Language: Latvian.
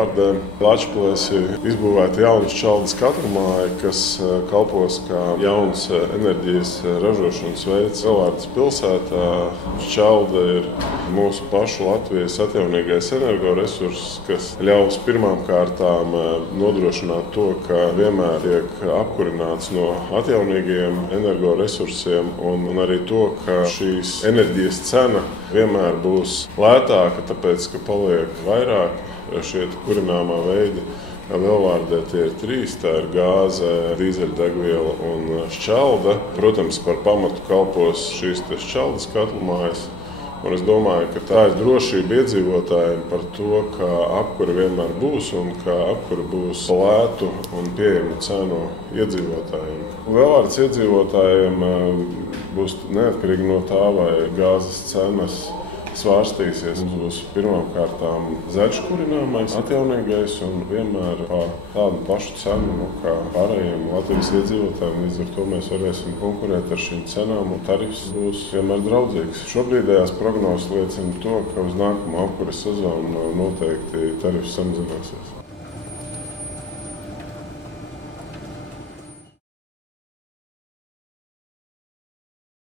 Lielvārdē. Lačplēsī izbūvēta jauna šķeldes katlumāja, kas kalpos kā jauns enerģijas ražošanas veids Lielvārdes pilsētā. Šķelde ir mūsu pašu Latvijas atjaunīgais energoresurss, kas ļaus pirmām kārtām nodrošināt to, ka vienmēr tiek apkurināts no atjaunīgiem energoresursiem un arī to, ka šīs enerģijas cena vienmēr būs lētāka, tāpēc, ka paliek vairāk šie kurināmā veidi. Lielvārdē tie ir 3 - tā ir gāze, dīzeļdegviela un šķelde. Protams, par pamatu kalpos šīs šķeldes katlumājas. Un es domāju, ka tā ir drošība iedzīvotājiem par to, ka apkure vienmēr būs un ka apkure būs lētu un pieejamu cenu iedzīvotājiem. Lielvārdes iedzīvotājiem būs neatkarīgi no tā, vai gāzes cenas svārstīsies. Mums būs pirmām kārtām zaļš kurināmais, atjaunīgais un vienmēr par tādu pašu cenu kā pārējiem Latvijas iedzīvotājiem. Līdz ar to mēs varēsim konkurēt ar šīm cenām un tarifs būs vienmēr draudzīgs. Šobrīdējās prognozes liecina to, ka uz nākamo apkures sezonu noteikti tarifs samazināsies.